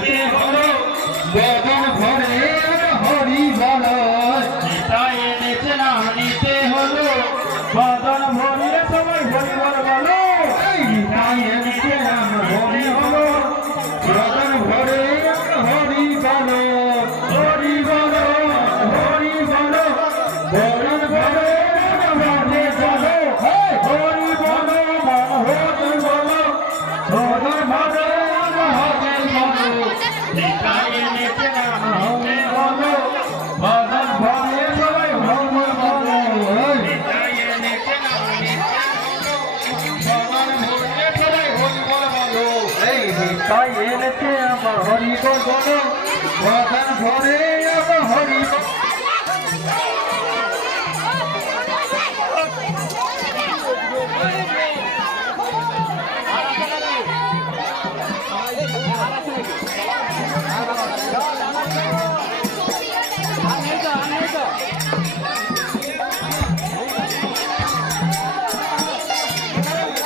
হতে হলো বদন ভরে হরি বল গীতা এনেছে না নিতে হলো বদন ভরে সবাই হরি বল বলো গীতা এনেছে নাম হরি হলো বদন ভরে হরি বল হরি বল হরি বল বদন ভরে হরি বল হরি বল হরি বল বদন ভরে হরি বল গীতা এনেছে না হরি বল বদন ভরে সবাই হরি বল গীতা এনেছে না বদন ভরে সবাই হরি বল বলো এই গীতা এনেছে আমার হরি বল বলো বদন ভরে